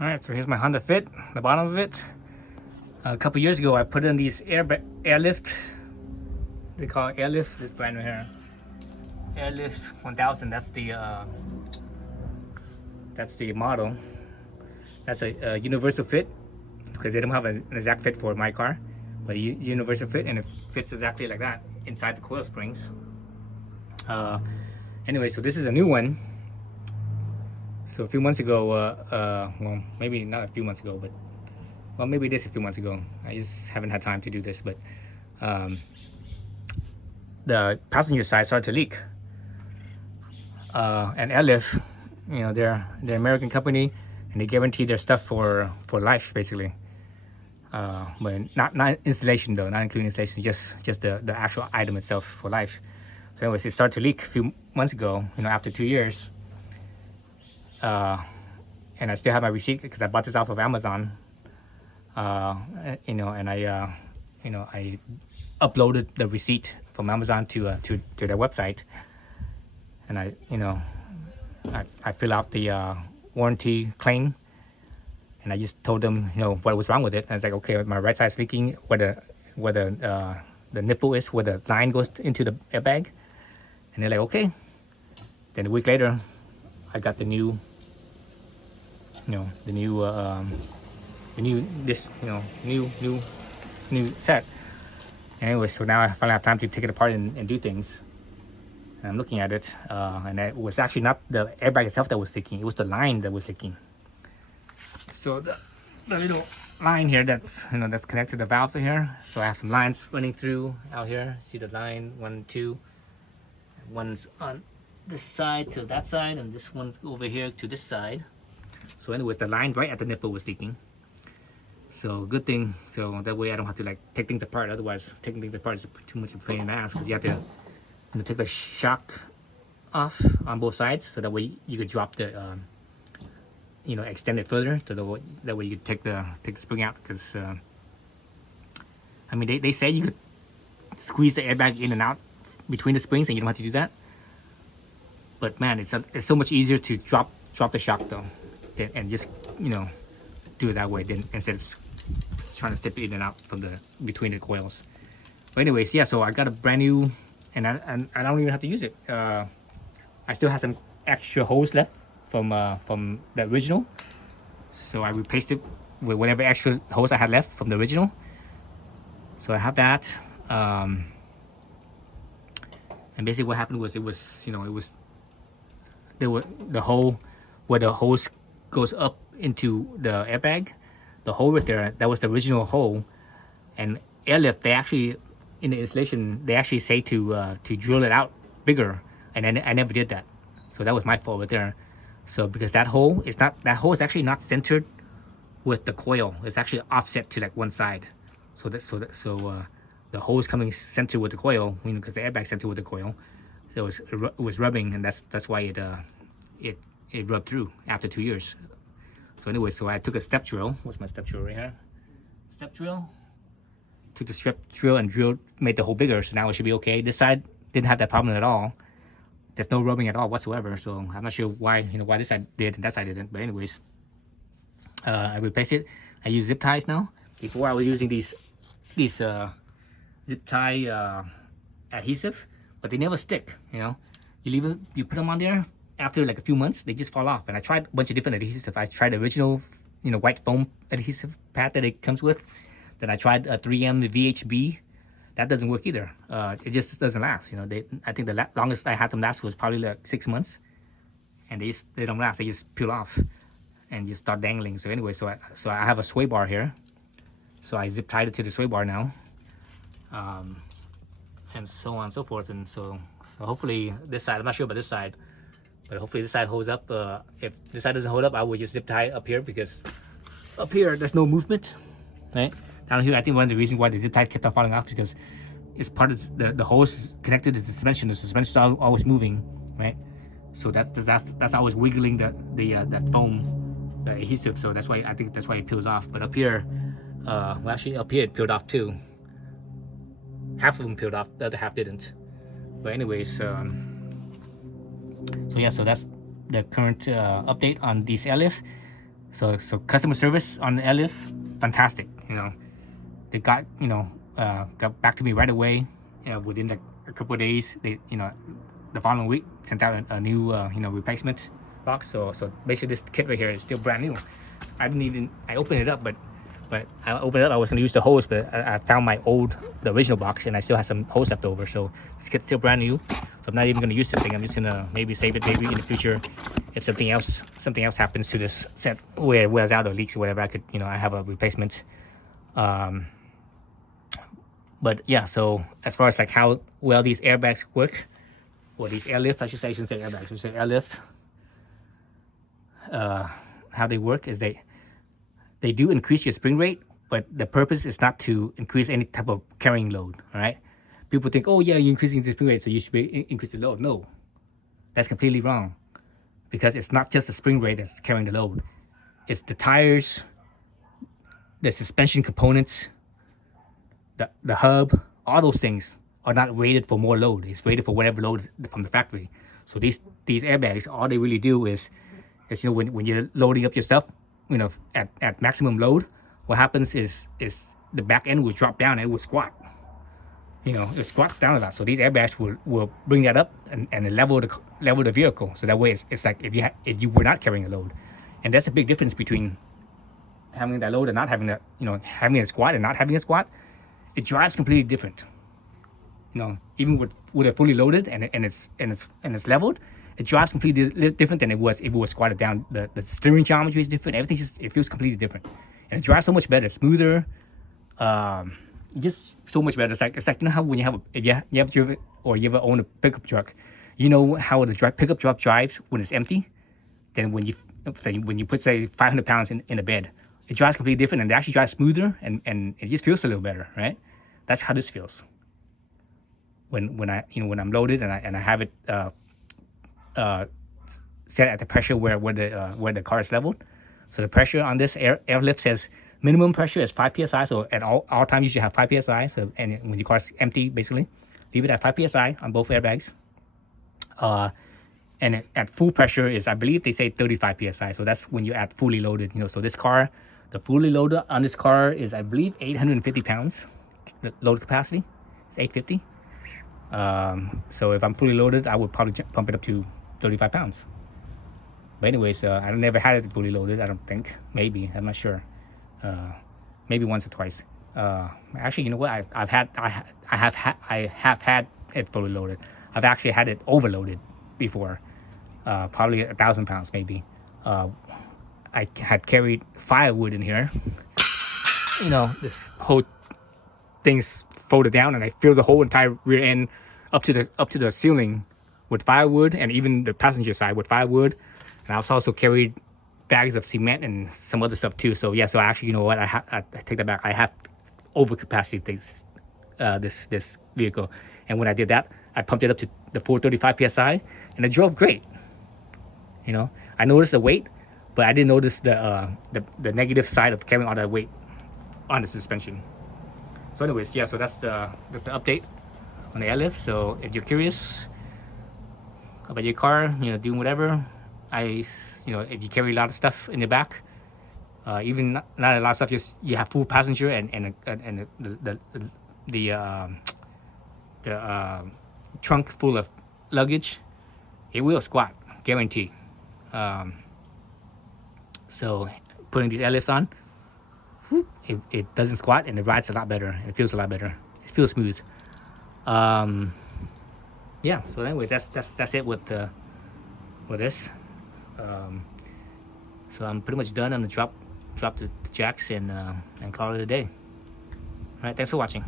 All right, so here's my Honda Fit, the bottom of it. A couple years ago, I put in these airlift. They call it airlift. This brand right here, airlift 1000. That's the model. That's a universal fit because they don't have an exact fit for my car, but universal fit, and it fits exactly like that inside the coil springs. Anyway, so this is a new one. So a few months ago, well, maybe not a few months ago, but well, maybe it is a few months ago. I just haven't had time to do this, but the passenger side started to leak. And Airlift, you know, they're American company, and they guarantee their stuff for life, basically. But not installation though, not including installation, just the actual item itself for life. So anyways, it started to leak a few months ago, you know, after 2 years. And I still have my receipt because I bought this off of Amazon. You know, and I uploaded the receipt from Amazon to their website, and I fill out the warranty claim, and I just told them, you know, what was wrong with it. And I was like, okay, my right side's leaking, where the nipple is, where the line goes into the airbag, and they're like, okay. Then a week later, I got the new, new set. Anyway, so now I finally have time to take it apart and do things. And I'm looking at it, and it was actually not the airbag itself that was leaking; it was the line that was leaking. So the little line here that's connected to the valves here. So I have some lines running through out here. See the line 1, 2. One's on this side to that side, and this one's over here to this side. So anyways, the line right at the nipple was leaking. So good thing, so that way I don't have to like take things apart. Otherwise, taking things apart is too much of a pain in the ass because you have to take the shock off on both sides, so that way you could drop the, extend it further, so that way you could take the spring out. Because I mean, they say you could squeeze the airbag in and out between the springs, and you don't have to do that. But man, it's so much easier to drop the shock though, and just do it that way than instead of trying to step it in and out from between the coils. But anyways, yeah. So I got a brand new, and I don't even have to use it. I still have some extra hose left from the original, so I replaced it with whatever extra hose I had left from the original. So I have that. And basically what happened was the hole where the hose goes up into the airbag, the hole right there, that was the original hole. And Airlift, they actually, in the installation, they actually say to drill it out bigger, and I never did that. So that was my fault right there. So because that hole is actually not centered with the coil. It's actually offset to like one side. So the hole is coming centered with the coil, because the airbag centered with the coil. So it was rubbing, and that's why it rubbed through after 2 years. So anyway, so I took a step drill. What's my step drill right here? Step drill. Took the step drill and made the hole bigger, so now it should be okay. This side didn't have that problem at all. There's no rubbing at all whatsoever. So I'm not sure why this side did and that side didn't. But anyways, I replaced it. I use zip ties now. Before I was using these zip tie adhesive, but they never stick. You put them on there. After like a few months, they just fall off. And I tried a bunch of different adhesives. I tried the original, white foam adhesive pad that it comes with. Then I tried a 3M VHB. That doesn't work either. It just doesn't last. I think the longest I had them last was probably like 6 months, and they don't last. They just peel off and just start dangling. So anyway, so I have a sway bar here. So I zip tied it to the sway bar now, and so on and so forth. And so hopefully this side, I'm not sure about this side, but hopefully this side holds up. If this side doesn't hold up, I will just zip tie up here, because up here there's no movement, right? Down here, I think one of the reasons why the zip tie kept on falling off is because it's part of the hose is connected to the suspension. The suspension is always moving, right? So that's always wiggling that foam, the adhesive. So that's why I think that's why it peels off. But up here, well, actually up here it peeled off too. Half of them peeled off, the other half didn't. But anyways, so yeah, so that's the current update on these airlifts. So customer service on the airlifts, fantastic. They got got back to me right away. Within like a couple of days, they the following week sent out a new replacement box. So basically this kit right here is still brand new. I opened it up, but I opened it up. I was going to use the hose, but I found the original box, and I still had some hose left over. So this kit's still brand new. So I'm not even going to use this thing. I'm just going to maybe save it, maybe in the future if something else happens to this set where it wears out or leaks or whatever. I could I have a replacement. But yeah, so as far as like how well these airbags work, or these airlifts, I shouldn't say airbags, I should say airlifts. How they work is they do increase your spring rate, but the purpose is not to increase any type of carrying load. All right, people think, oh yeah, you're increasing the spring rate, so you should increase the load. No, that's completely wrong, because it's not just the spring rate that's carrying the load. It's the tires, the suspension components, the hub, all those things are not rated for more load. It's rated for whatever load from the factory. So these airbags, all they really do is when you're loading up your stuff, at maximum load, what happens is the back end will drop down and it will squat. It squats down a lot. So these airbags will bring that up and level the vehicle. So that way it's like if you were not carrying a load, and that's a big difference between having that load and not having that. Having a squat and not having a squat, it drives completely different. Even with it fully loaded and it's leveled, it drives completely different than it was if it was squatted down. The steering geometry is different. Everything it feels completely different, and it drives so much better, smoother, just so much better. It's like how when you have if you have driven or you ever own a pickup truck, how the pickup truck drives when it's empty, than when you put say 500 pounds in a bed. It drives completely different, and it actually drives smoother, and it just feels a little better, right? That's how this feels. When I'm loaded and I have it set at the pressure where the car is leveled. So the pressure on this airlift says minimum pressure is 5 psi. So at all times you should have 5 psi. So and when your car's empty, basically leave it at 5 psi on both airbags. And at full pressure is, I believe they say 35 psi. So that's when you're at fully loaded. So this car, the fully loaded on this car is, I believe, 850 pounds. The load capacity is 850. So if I'm fully loaded, I would probably pump it up to 35 pounds. But anyways, I never had it fully loaded. I don't think. Maybe, I'm not sure. Maybe once or twice. Actually, you know what? I have had it fully loaded. I've actually had it overloaded before. Probably 1,000 pounds, maybe. I had carried firewood in here. This whole thing's folded down, and I filled the whole entire rear end up to the ceiling with firewood, and even the passenger side with firewood. And I've also carried bags of cement and some other stuff too. So yeah, so actually, you know what? I take that back. I have overcapacity things, this vehicle, and when I did that, I pumped it up to the 435 psi, and it drove great. I noticed the weight, but I didn't notice the negative side of carrying all that weight on the suspension. So anyways, yeah, so that's the update on the airlift. So if you're curious about your car, doing whatever, if you carry a lot of stuff in the back, even not a lot of stuff, just you have full passenger and the trunk full of luggage, it will squat, guarantee. So putting these airlifts on, it doesn't squat, and it rides a lot better. It feels a lot better. It feels smooth. Yeah. So anyway, that's it with this. So I'm pretty much done. I'm gonna drop the jacks and call it a day. All right. Thanks for watching.